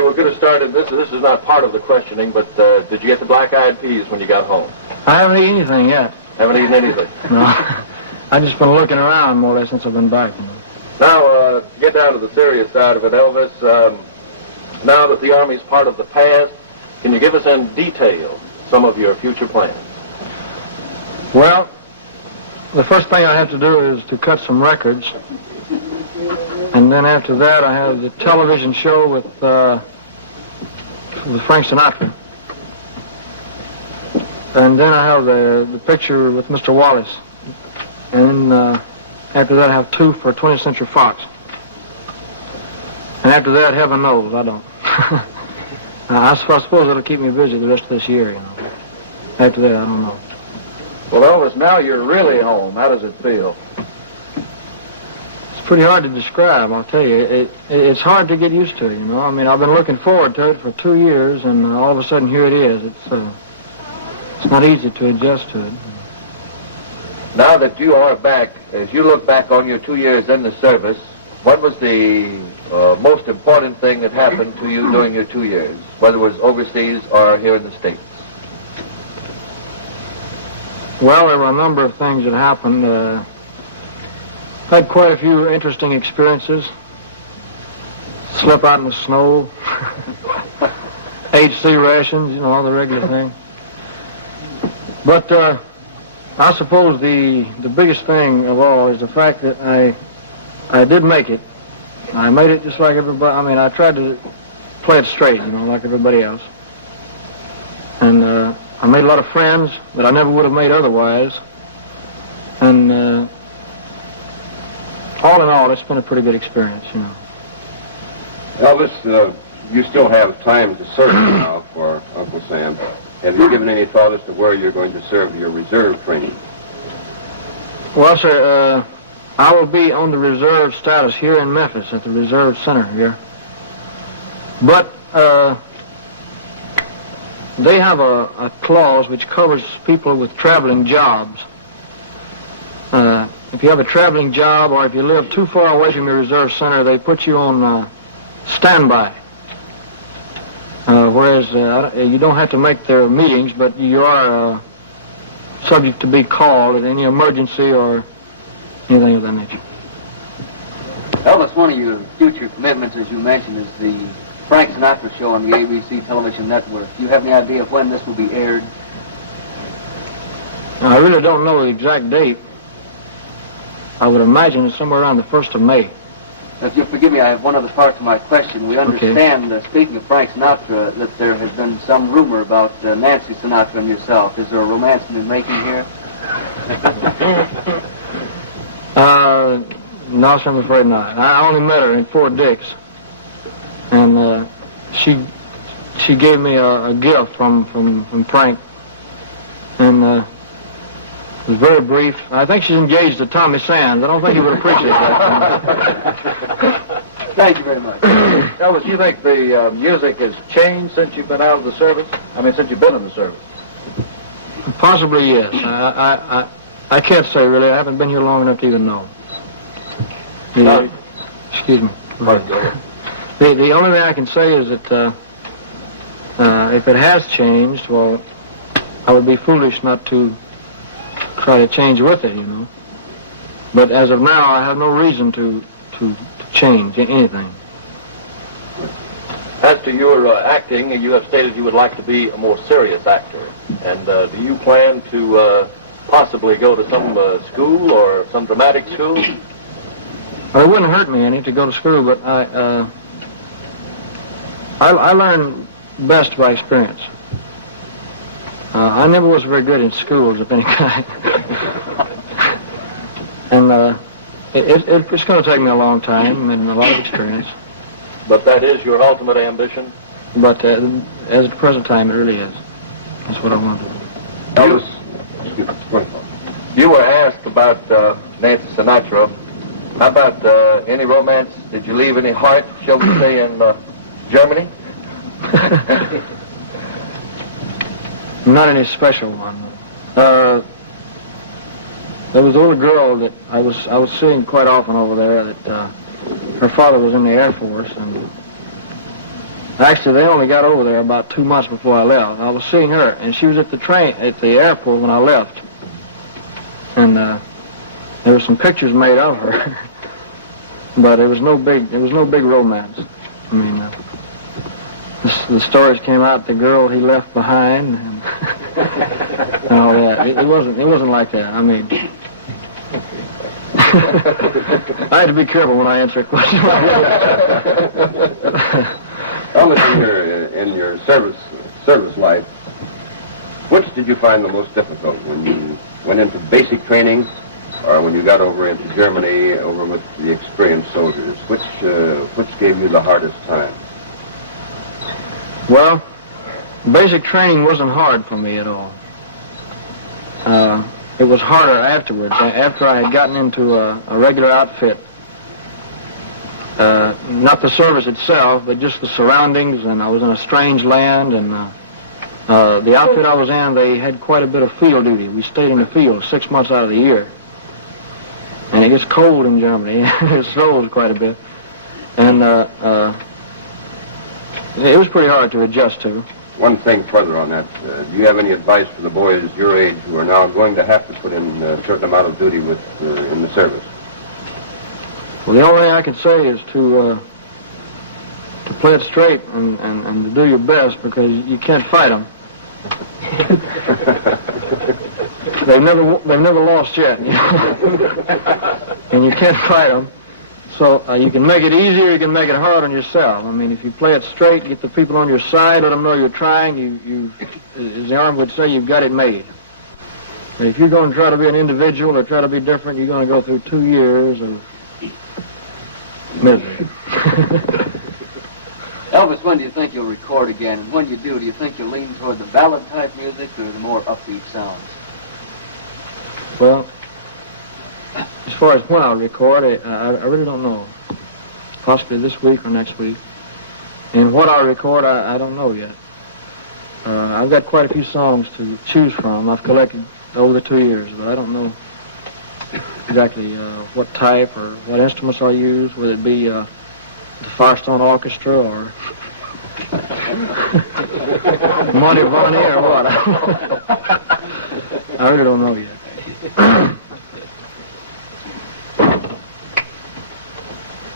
We're going to start, this is not part of the questioning, but did you get the black-eyed peas when you got home? I haven't eaten anything yet. Haven't eaten anything? No. I've just been looking around more or less since I've been back. You know. Now, to get down to the serious side of it, Elvis, now that the Army's part of the past, can you give us in detail some of your future plans? Well, the first thing I have to do is to cut some records. And then after that, I have the television show with Frank Sinatra. And then I have the picture with Mr. Wallace. And after that, I have 2 for 20th Century Fox. And after that, heaven knows, I don't. I suppose it'll keep me busy the rest of this year, you know. After that, I don't know. Well, Elvis, now you're really home. How does it feel? It's pretty hard to describe, I'll tell you. It's hard to get used to, you know. I mean, I've been looking forward to it for 2 years, and all of a sudden, here it is. It's not easy to adjust to it. Now that you are back, as you look back on your 2 years in the service, what was the most important thing that happened to you during your 2 years, whether it was overseas or here in the States? Well, there were a number of things that happened. I had quite a few interesting experiences. Slept out in the snow. HC rations, you know, all the regular thing. But I suppose the biggest thing of all is the fact that I did make it. I made it just like everybody. I mean, I tried to play it straight, you know, like everybody else. And I made a lot of friends that I never would have made otherwise. And all in all, it's been a pretty good experience, you know. Elvis, you still have time to serve now for Uncle Sam. Have you given any thought as to where you're going to serve your reserve training? Well, sir, I will be on the reserve status here in Memphis at the Reserve Center here. But they have a clause which covers people with traveling jobs. If you have a traveling job or if you live too far away from your reserve center, they put you on standby. Whereas you don't have to make their meetings, but you are subject to be called at any emergency or anything of that nature. Elvis, one of your future commitments, as you mentioned, is the Frank Sinatra show on the ABC television network. Do you have any idea of when this will be aired? Now, I really don't know the exact date. I would imagine it's somewhere around the 1st of May. If you'll forgive me, I have one other part to my question. We understand, speaking of Frank Sinatra, that there has been some rumor about Nancy Sinatra and yourself. Is there a romance in the making here? No, sir, I'm afraid not. I only met her in Fort Dix. And she gave me a gift from Frank. And it was very brief. I think she's engaged to Tommy Sands. I don't think he would appreciate that. Thank you very much. Elvis, you think the music has changed since you've been out of the service? I mean, since you've been in the service? Possibly, yes. I can't say, really. I haven't been here long enough to even know. Excuse me. The only thing I can say is that if it has changed, well, I would be foolish not to try to change with it, you know. But as of now, I have no reason to change anything. As to your acting, you have stated you would like to be a more serious actor. And do you plan to possibly go to some school or some dramatic school? Well, it wouldn't hurt me any to go to school, but I learn best by experience. I never was very good in schools of any kind. And it's going to take me a long time and a lot of experience. But that is your ultimate ambition? But as at the present time, it really is. That's what I want to do. Elvis, you were asked about Nancy Sinatra. How about any romance? Did you leave any heart, shall we say, in Germany? Not any special one. There was a little girl that I was seeing quite often over there that her father was in the Air Force, and Actually, they only got over there about 2 months before I left. I was seeing her, and she was at the airport when I left. And there were some pictures made of her, but it was no big romance. I mean, the stories came out, the girl he left behind, and, and all that. It wasn't like that. I mean, I had to be careful when I answer a question like that. Elvis, in your service life, which did you find the most difficult, when you went into basic training, or when you got over into Germany, over with the experienced soldiers? Which gave you the hardest time? Well, basic training wasn't hard for me at all. It was harder afterwards, after I had gotten into a regular outfit. Not the service itself, but just the surroundings, and I was in a strange land, and the outfit I was in, they had quite a bit of field duty. We stayed in the field 6 months out of the year. And it gets cold in Germany. It snows quite a bit. And it was pretty hard to adjust to. One thing further on that, do you have any advice for the boys your age who are now going to have to put in a certain amount of duty in the service? Well, the only thing I can say is to play it straight and to do your best, because you can't fight them. They've never lost yet, you know? And you can't fight them. So you can make it easy, or you can make it hard on yourself. I mean, if you play it straight, get the people on your side, let them know you're trying, you as the Army would say, you've got it made. But if you're going to try to be an individual or try to be different, you're going to go through 2 years of misery. Elvis, when do you think you'll record again? And when you do you think you'll lean toward the ballad-type music or the more upbeat sounds? Well, as far as when I'll record, I really don't know. Possibly this week or next week. And what I'll record, I don't know yet. I've got quite a few songs to choose from. I've collected over the 2 years, but I don't know exactly what type or what instruments I'll use, whether it be the Firestone Orchestra or Monty Vonnie or what. I really don't know yet.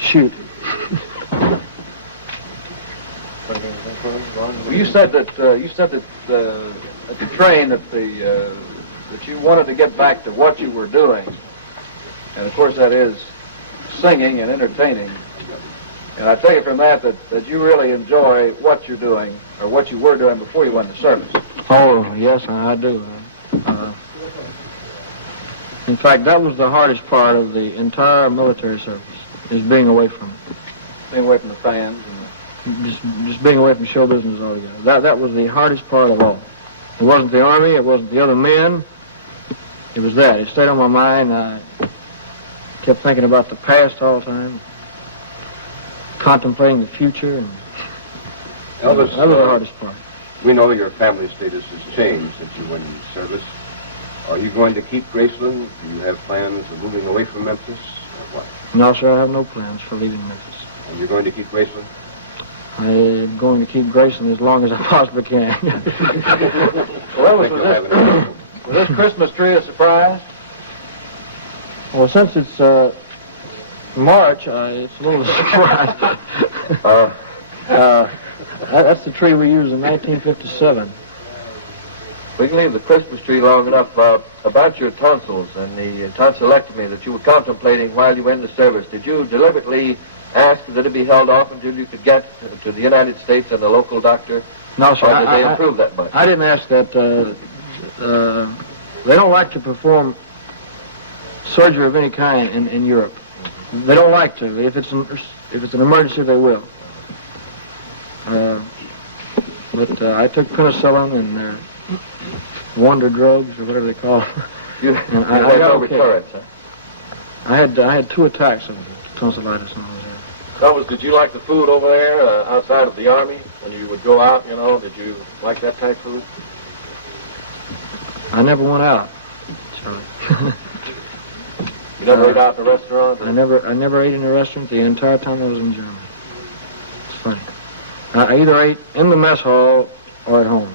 Shoot. Well, you said that at the train that that you wanted to get back to what you were doing, and of course that is singing and entertaining. And I take it from that you really enjoy what you're doing, or what you were doing before you went to service. Oh, yes, I do. In fact, that was the hardest part of the entire military service, is being away from it. Being away from the fans. Just being away from show business altogether. That was the hardest part of all. It wasn't the Army, it wasn't the other men. It was that. It stayed on my mind. I kept thinking about the past all the time, contemplating the future. And Elvis, that was the hardest part. We know your family status has changed since you went into service. Are you going to keep Graceland? Do you have plans of moving away from Memphis, or what? No, sir, I have no plans for leaving Memphis. And you're going to keep Graceland? I'm going to keep Graceland as long as I possibly can. Well, was this Christmas tree a surprise? Well, since it's March, it's a little surprise. That's the tree we used in 1957. We can leave the Christmas tree long enough. About your tonsils and the tonsillectomy that you were contemplating while you were in the service, did you deliberately ask that it be held off until you could get to the United States and the local doctor? No, sir. Or did they improve that much? I didn't ask that. They don't like to perform surgery of any kind in Europe. They don't like to. If it's an emergency, they will. But I took penicillin and wonder drugs or whatever they call them. And I got no recurrence, huh? I had 2 attacks of tonsillitis when I was there. Elvis, did you like the food over there outside of the Army? When you would go out, you know, did you like that type of food? I never went out, Charlie. You never ate out in a restaurant? I never ate in a restaurant the entire time I was in Germany. It's funny. I either ate in the mess hall or at home,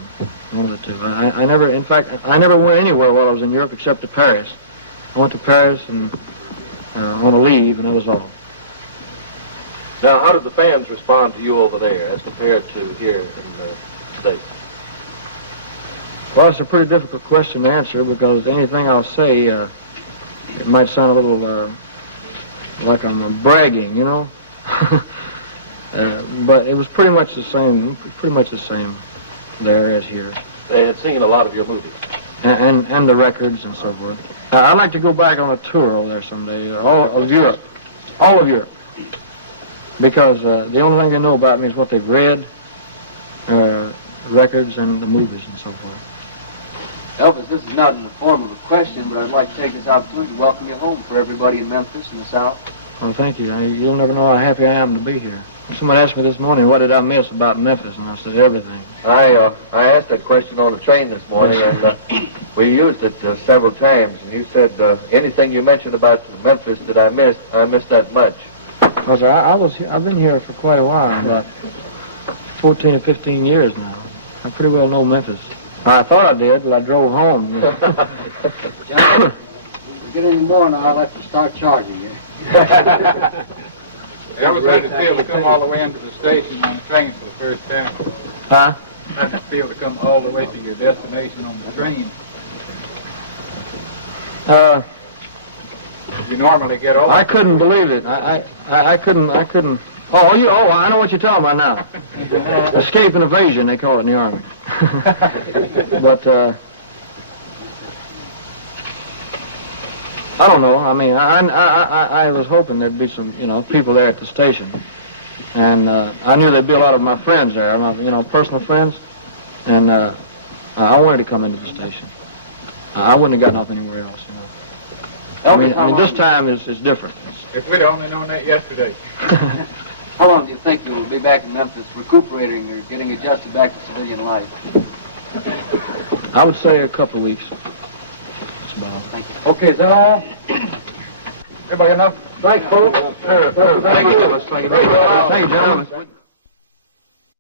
one of the two. I never, in fact, I never went anywhere while I was in Europe except to Paris. I went to Paris and on a leave, and that was all. Now, how did the fans respond to you over there as compared to here in the States? Well, it's a pretty difficult question to answer because anything I'll say, it might sound a little like I'm bragging, you know. But it was pretty much the same there as here. They had seen a lot of your movies. And the records and so forth. I'd like to go back on a tour over there someday, all of Europe, because the only thing they know about me is what they've read, records and the movies and so forth. Elvis, this is not in the form of a question, but I'd like to take this opportunity to welcome you home for everybody in Memphis and the South. Well, thank you. You'll never know how happy I am to be here. Somebody asked me this morning, what did I miss about Memphis? And I said, everything. I asked that question on the train this morning, and we used it several times. And you said, anything you mentioned about Memphis that I missed that much. Because I've been here for quite a while, about 14 or 15 years now. I pretty well know Memphis. I thought I did till I drove home. John, if you get any more now, I'll have to start charging you. Elvis had to feel to come all the way into the station on the train for the first time. Huh? Had to feel to come all the way to your destination on the train. You normally get over. I couldn't believe it. I couldn't. Oh, I know what you're talking about now. Escape and evasion, they call it in the Army. But, I don't know. I mean, I was hoping there'd be some, people there at the station. And I knew there'd be a lot of my friends there, personal friends. And I wanted to come into the station. I wouldn't have gotten off anywhere else, I mean, this time is different. If we'd only known that yesterday. How long do you think you will be back in Memphis recuperating or getting adjusted back to civilian life? I would say a couple of weeks. That's about all. Thank you. Okay, is that all? Everybody enough? Thanks, folks. Thank you, gentlemen.